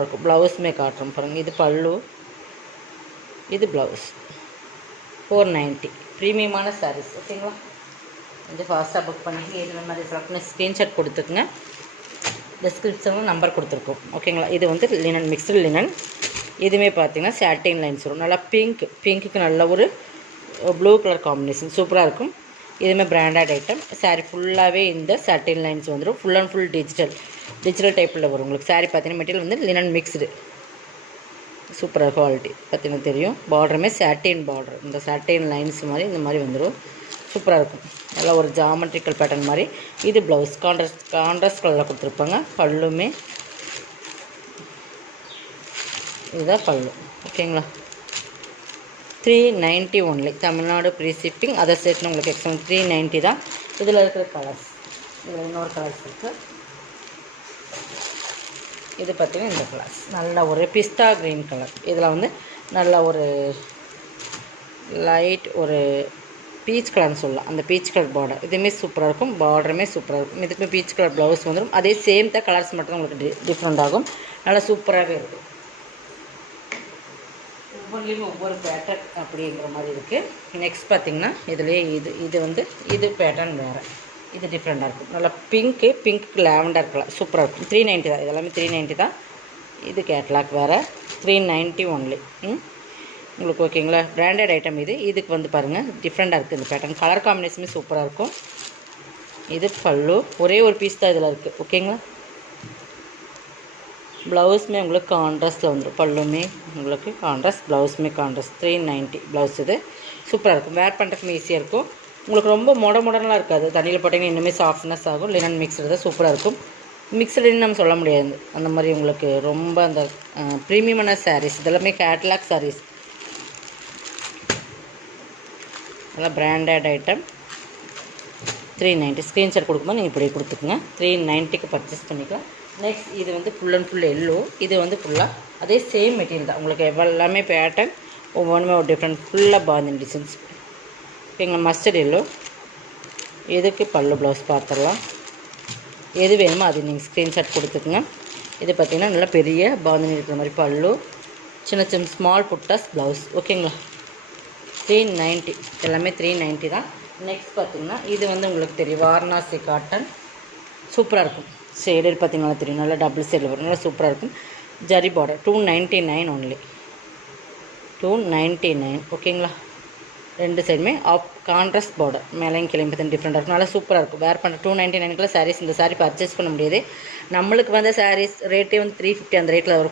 இருக்கும். ப்ளவுஸுமே காட்டுறோம் பாருங்கள். இது பல்லு, இது ப்ளவுஸ். 490 ப்ரீமியமான சாரீஸ். ஓகேங்களா? கொஞ்சம் ஃபாஸ்ட்டாக புக் பண்ணிட்டு எது மாதிரி செலக்ட் ஸ்க்ரீன்ஷாட் கொடுத்துக்குங்க. டிஸ்கிரிப்ஷனில் நம்பர் கொடுத்துருக்கோம். ஓகேங்களா? இது வந்து லினன், மிக்ஸ்டு லினன். இதுவுமே பார்த்தீங்கன்னா சாட்டின் லைன்ஸ் வரும். நல்லா பிங்க்குக்கு நல்ல ஒரு ப்ளூ கலர் காம்பினேஷன் சூப்பராக இருக்கும். இதுவுமே பிராண்டட் ஐட்டம். சாரீ ஃபுல்லாகவே இந்த சாட்டின் லைன்ஸ் வந்துடும். ஃபுல் அண்ட் ஃபுல் டிஜிட்டல் டைப்பில் வரும். உங்களுக்கு சாரீ பார்த்தீங்கன்னா மெட்டீரியல் வந்து லினன் மிக்ஸ்டு. சூப்பராக குவாலிட்டி பார்த்தீங்கன்னா தெரியும். பார்டருமே சாட்டின் பார்டர். இந்த சாட்டின் லைன்ஸ் மாதிரி இந்த மாதிரி வந்துடும். சூப்பராக இருக்கும். நல்லா ஒரு ஜாமெட்ரிக்கல் பேட்டர்ன் மாதிரி. இது ப்ளவுஸ் கான்ட்ராஸ்ட் கலரில் கொடுத்துருப்பாங்க. பல்லுமே இதுதான் பல்லு. ஓகேங்களா? 390 ஒன்லி. Tamil Nadu pre shipping. அதை சேர்த்து உங்களுக்கு எக்ஸ்ட்ரா 390 தான். இதில் இருக்கிற கலர்ஸ், இதில் இன்னொரு கலர்ஸ் இருக்குது. இது பார்த்திங்கன்னா இந்த கலர்ஸ் நல்ல ஒரு பிஸ்தா க்ரீன் கலர். இதில் வந்து நல்ல ஒரு லைட் ஒரு பீச் கலர்னு சொல்லலாம். அந்த பீச் கலர் பார்டர் இதுவுமே சூப்பராக இருக்கும். பார்டருமே சூப்பராக இருக்கும். இதுக்குமே பீச் கலர் ப்ளவுஸ் வந்துடும். அதே சேம் தான். கலர்ஸ் மட்டும் உங்களுக்கு டிஃப்ரெண்ட் ஆகும். நல்லா சூப்பராகவே இருக்கும். ஒவ்வொன்றிலையும் ஒவ்வொரு பேட்டர்ன் அப்படிங்கிற மாதிரி இருக்குது. நெக்ஸ்ட் பார்த்திங்கன்னா இதுலேயே இது வந்து இது பேட்டர்ன் வேறு. இது டிஃப்ரெண்ட்டாக இருக்கும். நல்லா பிங்க்கு லாவெண்டர் கலர் சூப்பராக இருக்கும். 390 தான். இதெல்லாமே 390 தான். இது கேட்லாக் வேறு. 390 ஒன்லி. உங்களுக்கு ஓகேங்களா? பிராண்டட் ஐட்டம் இது. இதுக்கு வந்து பாருங்கள் டிஃப்ரெண்ட்டாக இருக்குது இந்த பேட்டர்ன். கலர் காம்பினேஷனுமே சூப்பராக இருக்கும். இது பல்லு. ஒரே ஒரு பீஸ் தான் இதில் இருக்குது. ஓகேங்களா? ப்ளவுஸுமே உங்களுக்கு கான்ட்ராஸ்ட்டில் வந்துடும். பல்லுமே உங்களுக்கு கான்ட்ராஸ்ட், ப்ளவுஸுமே கான்ட்ராஸ்ட். 390 ப்ளவுஸ். இது சூப்பராக இருக்கும். வேர் பண்ணுறதுக்கு ஈஸியாக இருக்கும். உங்களுக்கு ரொம்ப மாடர்னாக இருக்காது. தண்ணியில் போட்டிங்கன்னா இன்னுமே சாஃப்ட்னஸ் ஆகும். லினன் மிக்ஸ்டு தான் சூப்பராக இருக்கும். மிக்ஸ்டுன்னு நம்ம சொல்ல முடியாது. அந்த மாதிரி உங்களுக்கு ரொம்ப அந்த ப்ரீமியமான சாரீஸ். இதெல்லாமே கேட்லாக் சாரீஸ். நல்லா பிராண்டட் ஐட்டம். 390 ஸ்க்ரீன்ஷாட் கொடுக்கும்போது நீங்கள் இப்படி கொடுத்துக்குங்க. 390க்கு பர்ச்சேஸ் பண்ணிக்கலாம். நெக்ஸ்ட் இது வந்து ஃபுல் அண்ட் ஃபுல் எல்லோ. இது வந்து ஃபுல்லாக அதே சேம் மெட்டீரியல் தான். உங்களுக்கு எல்லாமே பேட்டர்ன் ஒவ்வொன்றுமே ஒரு டிஃப்ரெண்ட். ஃபுல்லாக பாந்தின் டிசைன்ஸ். ஓகேங்களா? Mustard yellow. இதுக்கு பல்லு ப்ளவுஸ் பார்த்துடலாம். எது வேணுமோ அது நீங்கள் ஸ்க்ரீன்ஷாட் கொடுத்துக்குங்க. இது பார்த்திங்கன்னா நல்லா பெரிய பாந்தினி இருக்கிற மாதிரி பல்லு, சின்ன ஸ்மால் புட்டாஸ் ப்ளவுஸ். ஓகேங்களா? 390 எல்லாமே 390 தான். நெக்ஸ்ட் பார்த்திங்கன்னா இது வந்து உங்களுக்கு தெரியும் வாரணாசி காட்டன். சூப்பராக இருக்கும். ஷேடர் பார்த்திங்கன்னா தெரியும். நல்லா டபுள் ஷேடில் வரும். நல்லா சூப்பராக இருக்கும். ஜரி பார்டர். 299 ஒன்லி. 299. ஓகேங்களா? ரெண்டு சைடுமே கான்ட்ராஸ்ட் பார்டர். மேலேயும் கிளம்பி பார்த்திங்கன்னா டிஃப்ரெண்ட்டாக இருக்கும். நல்லா சூப்பராக இருக்கும். வேர் பண்ண 299க்குள்ள சாரீஸ். இந்த சாரீ பர்ச்சேஸ் பண்ண முடியாது. நம்மளுக்கு வந்த சாரீஸ் ரேட்டே வந்து 350 அந்த ரேட்டில் வரும்.